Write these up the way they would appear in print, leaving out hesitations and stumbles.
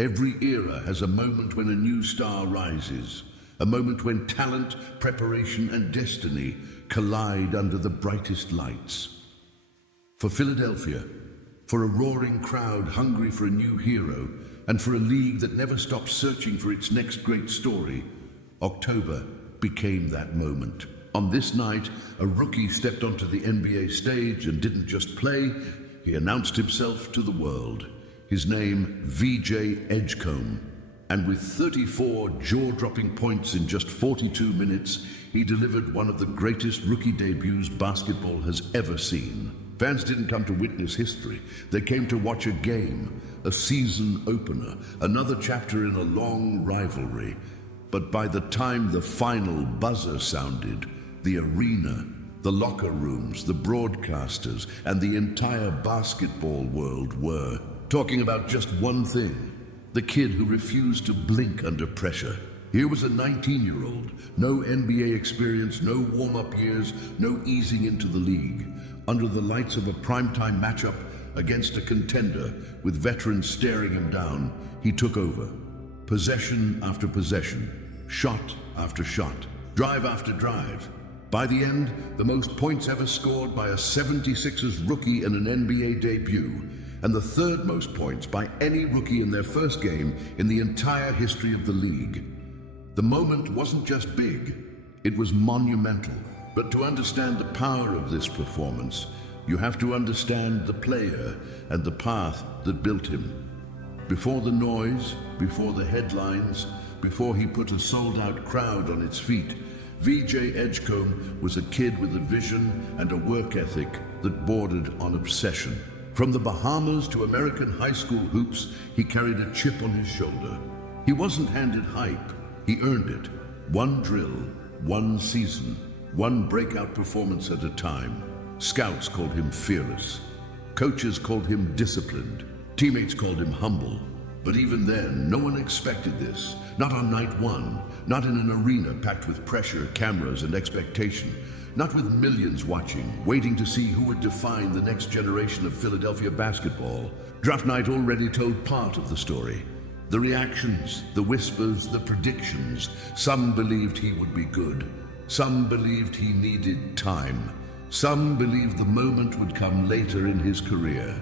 Every era has a moment when a new star rises, a moment when talent, preparation, and destiny collide under the brightest lights. For Philadelphia, for a roaring crowd hungry for a new hero, and for a league that never stops searching for its next great story, October became that moment. On this night, a rookie stepped onto the NBA stage and didn't just play, he announced himself to the world. His name, VJ Edgecombe. And with 34 jaw-dropping points in just 42 minutes, he delivered one of the greatest rookie debuts basketball has ever seen. Fans didn't come to witness history. They came to watch a game, a season opener, another chapter in a long rivalry. But by the time the final buzzer sounded, the arena, the locker rooms, the broadcasters, and the entire basketball world were talking about just one thing: the kid who refused to blink under pressure. Here was a 19-year-old, no NBA experience, no warm-up years, no easing into the league. Under the lights of a primetime matchup against a contender with veterans staring him down, he took over. Possession after possession, shot after shot, drive after drive. By the end, the most points ever scored by a 76ers rookie in an NBA debut, and the third most points by any rookie in their first game in the entire history of the league. The moment wasn't just big, it was monumental. But to understand the power of this performance, you have to understand the player and the path that built him. Before the noise, before the headlines, before he put a sold-out crowd on its feet, VJ Edgecombe was a kid with a vision and a work ethic that bordered on obsession. From the Bahamas to American high school hoops, he carried a chip on his shoulder. He wasn't handed hype, he earned it. One drill, one season, one breakout performance at a time. Scouts called him fearless. Coaches called him disciplined. Teammates called him humble. But even then, no one expected this. Not on night one, not in an arena packed with pressure, cameras, and expectation. Not with millions watching, waiting to see who would define the next generation of Philadelphia basketball. Draft night already told part of the story. The reactions, the whispers, the predictions. Some believed he would be good. Some believed he needed time. Some believed the moment would come later in his career.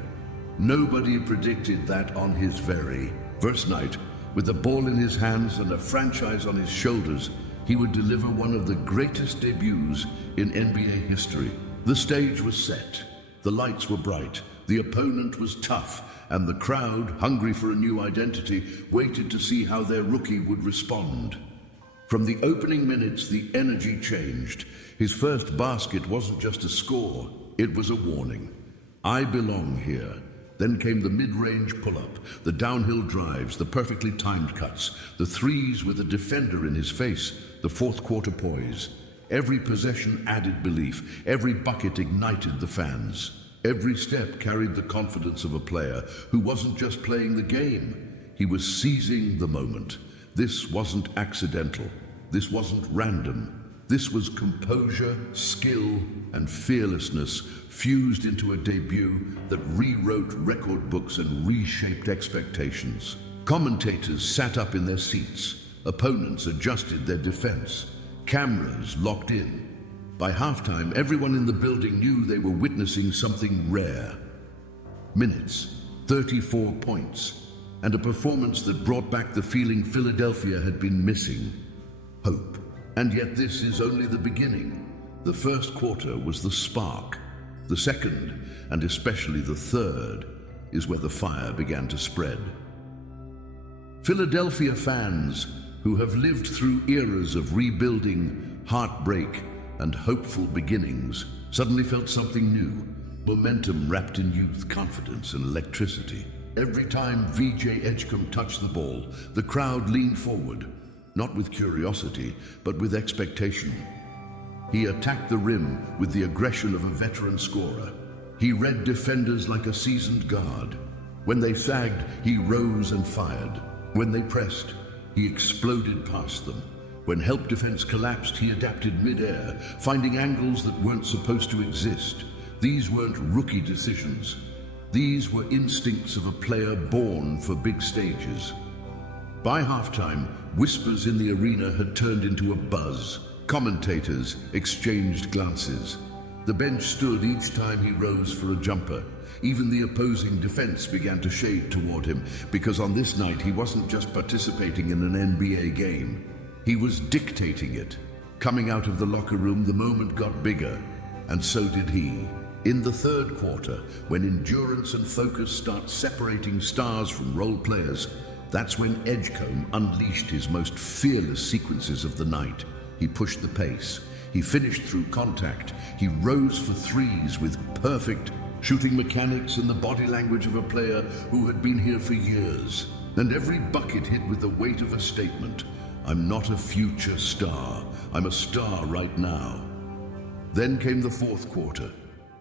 Nobody predicted that on his very first night, with the ball in his hands and a franchise on his shoulders, he would deliver one of the greatest debuts in NBA history. The stage was set, the lights were bright, the opponent was tough, and the crowd, hungry for a new identity, waited to see how their rookie would respond. From the opening minutes, the energy changed. His first basket wasn't just a score, it was a warning. I belong here. Then came the mid-range pull-up, the downhill drives, the perfectly timed cuts, the threes with a defender in his face, the fourth quarter poise. Every possession added belief, every bucket ignited the fans. Every step carried the confidence of a player who wasn't just playing the game, he was seizing the moment. This wasn't accidental, this wasn't random. This was composure, skill, and fearlessness fused into a debut that rewrote record books and reshaped expectations. Commentators sat up in their seats. Opponents adjusted their defense. Cameras locked in. By halftime, everyone in the building knew they were witnessing something rare. Minutes, 34 points, and a performance that brought back the feeling Philadelphia had been missing: hope. And yet this is only the beginning. The first quarter was the spark. The second, and especially the third, is where the fire began to spread. Philadelphia fans, who have lived through eras of rebuilding, heartbreak, and hopeful beginnings, suddenly felt something new. Momentum wrapped in youth, confidence, and electricity. Every time VJ Edgecombe touched the ball, the crowd leaned forward. Not with curiosity, but with expectation. He attacked the rim with the aggression of a veteran scorer. He read defenders like a seasoned guard. When they sagged, he rose and fired. When they pressed, he exploded past them. When help defense collapsed, he adapted mid-air, finding angles that weren't supposed to exist. These weren't rookie decisions. These were instincts of a player born for big stages. By halftime, whispers in the arena had turned into a buzz. Commentators exchanged glances. The bench stood each time he rose for a jumper. Even the opposing defense began to shade toward him, because on this night he wasn't just participating in an NBA game. He was dictating it. Coming out of the locker room, the moment got bigger, and so did he. In the third quarter, when endurance and focus start separating stars from role players, that's when Edgecombe unleashed his most fearless sequences of the night. He pushed the pace. He finished through contact. He rose for threes with perfect shooting mechanics and the body language of a player who had been here for years. And every bucket hit with the weight of a statement. I'm not a future star. I'm a star right now. Then came the fourth quarter,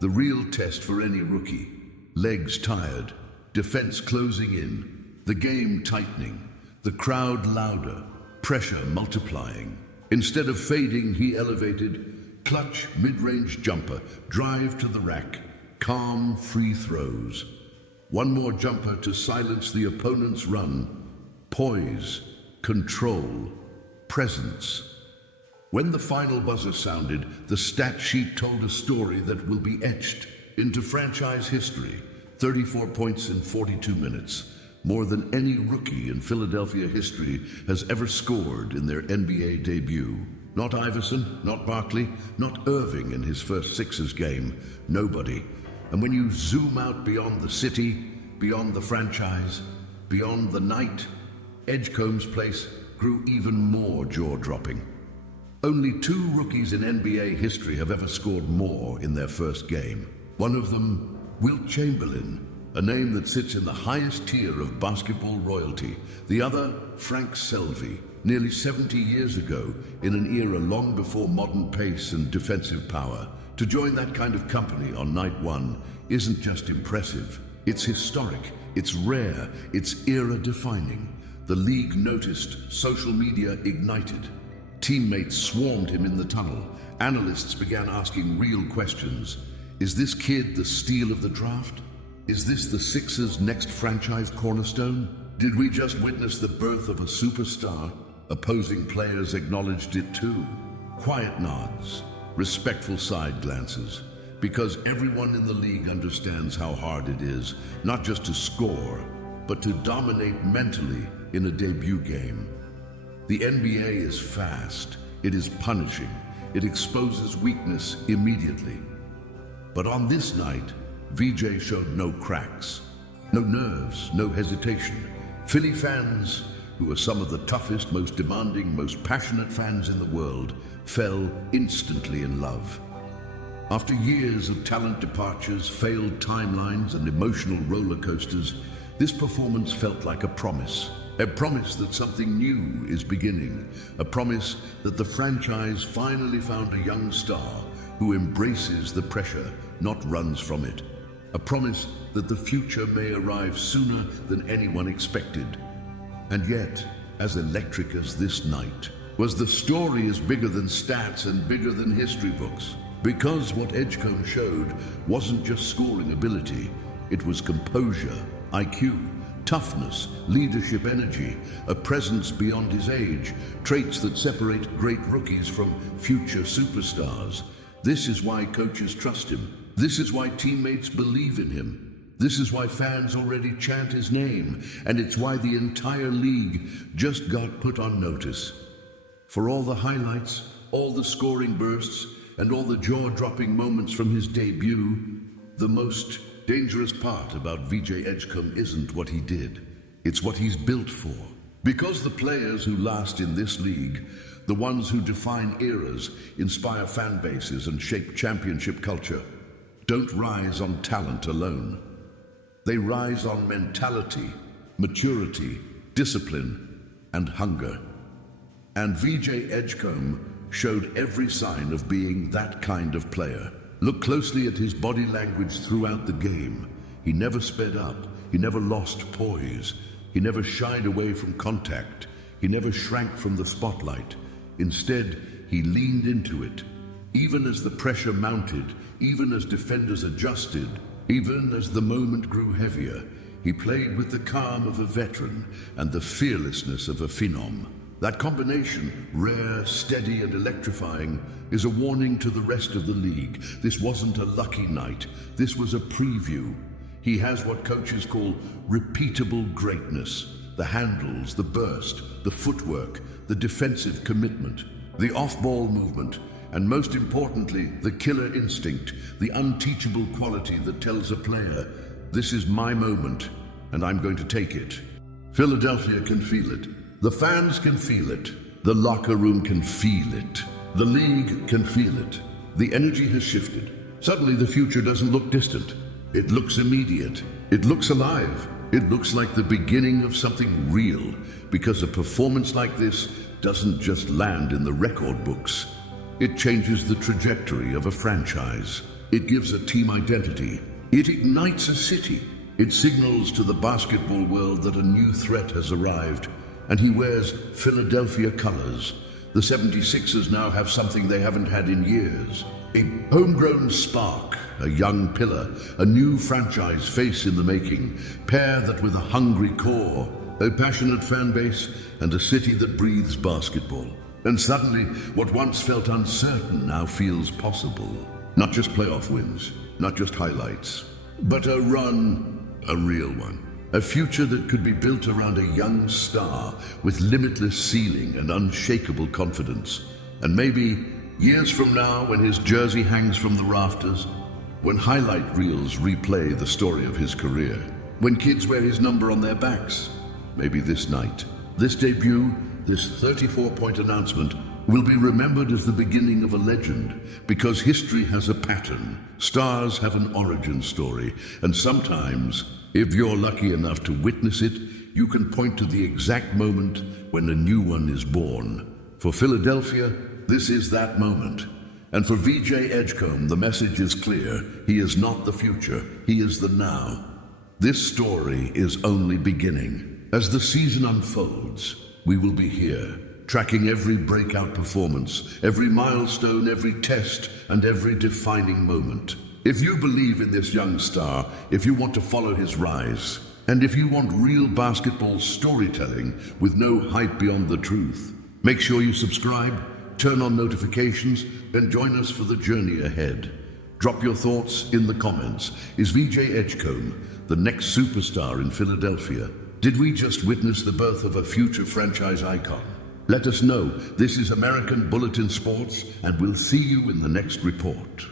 the real test for any rookie. Legs tired, defense closing in, the game tightening, the crowd louder, pressure multiplying. Instead of fading, he elevated, clutch, mid-range jumper, drive to the rack, calm free throws. One more jumper to silence the opponent's run. Poise, control, presence. When the final buzzer sounded, the stat sheet told a story that will be etched into franchise history. 34 points in 42 minutes. More than any rookie in Philadelphia history has ever scored in their NBA debut. Not Iverson, not Barkley, not Irving in his first Sixers game. Nobody. And when you zoom out beyond the city, beyond the franchise, beyond the night, Edgecombe's place grew even more jaw-dropping. Only 2 rookies in NBA history have ever scored more in their first game. One of them, Wilt Chamberlain, a name that sits in the highest tier of basketball royalty. The other, Frank Selvey, nearly 70 years ago, in an era long before modern pace and defensive power. To join that kind of company on night one isn't just impressive, it's historic, it's rare, it's era-defining. The league noticed, social media ignited. Teammates swarmed him in the tunnel. Analysts began asking real questions. Is this kid the steal of the draft? Is this the Sixers' next franchise cornerstone? Did we just witness the birth of a superstar? Opposing players acknowledged it too. Quiet nods, respectful side glances, because everyone in the league understands how hard it is, not just to score, but to dominate mentally in a debut game. The NBA is fast, it is punishing, it exposes weakness immediately. But on this night, VJ showed no cracks, no nerves, no hesitation. Philly fans, who are some of the toughest, most demanding, most passionate fans in the world, fell instantly in love. After years of talent departures, failed timelines, and emotional roller coasters, this performance felt like a promise that something new is beginning, a promise that the franchise finally found a young star who embraces the pressure, not runs from it. A promise that the future may arrive sooner than anyone expected. And yet, as electric as this night, was the story is bigger than stats and bigger than history books. Because what Edgecombe showed wasn't just scoring ability, it was composure, IQ, toughness, leadership energy, a presence beyond his age, traits that separate great rookies from future superstars. This is why coaches trust him. This is why teammates believe in him. This is why fans already chant his name, and it's why the entire league just got put on notice. For all the highlights, all the scoring bursts, and all the jaw-dropping moments from his debut, the most dangerous part about VJ Edgecombe isn't what he did. It's what he's built for. Because the players who last in this league, the ones who define eras, inspire fan bases, and shape championship culture, don't rise on talent alone. They rise on mentality, maturity, discipline, and hunger. And VJ Edgecombe showed every sign of being that kind of player. Look closely at his body language throughout the game. He never sped up. He never lost poise. He never shied away from contact. He never shrank from the spotlight. Instead, he leaned into it. Even as the pressure mounted, even as defenders adjusted, even as the moment grew heavier, He played with the calm of a veteran and the fearlessness of a phenom. That combination, rare, steady, and electrifying, is a warning to the rest of the league. This wasn't a lucky night. This was a preview. He has what coaches call repeatable greatness. The handles, the burst, the footwork, the defensive commitment, the off-ball movement, and most importantly, the killer instinct, the unteachable quality that tells a player, this is my moment, and I'm going to take it. Philadelphia can feel it. The fans can feel it. The locker room can feel it. The league can feel it. The energy has shifted. Suddenly the future doesn't look distant. It looks immediate. It looks alive. It looks like the beginning of something real, because a performance like this doesn't just land in the record books. It changes the trajectory of a franchise. It gives a team identity. It ignites a city. It signals to the basketball world that a new threat has arrived, and he wears Philadelphia colors. The 76ers now have something they haven't had in years. A homegrown spark, a young pillar, a new franchise face in the making. Pair that with a hungry core, a passionate fan base, and a city that breathes basketball. And suddenly, what once felt uncertain now feels possible. Not just playoff wins, not just highlights, but a run, a real one. A future that could be built around a young star with limitless ceiling and unshakable confidence. And maybe, years from now, when his jersey hangs from the rafters, when highlight reels replay the story of his career, when kids wear his number on their backs, maybe this night, this debut, this 34-point announcement will be remembered as the beginning of a legend, because history has a pattern, stars have an origin story, and sometimes, if you're lucky enough to witness it, you can point to the exact moment when a new one is born. For Philadelphia, this is that moment. And for VJ Edgecombe, the message is clear. He is not the future, he is the now. This story is only beginning. As the season unfolds, we will be here, tracking every breakout performance, every milestone, every test, and every defining moment. If you believe in this young star, if you want to follow his rise, and if you want real basketball storytelling with no hype beyond the truth, make sure you subscribe, turn on notifications, and join us for the journey ahead. Drop your thoughts in the comments. Is VJ Edgecombe the next superstar in Philadelphia? Did we just witness the birth of a future franchise icon? Let us know. This is American Bulletin Sports, and we'll see you in the next report.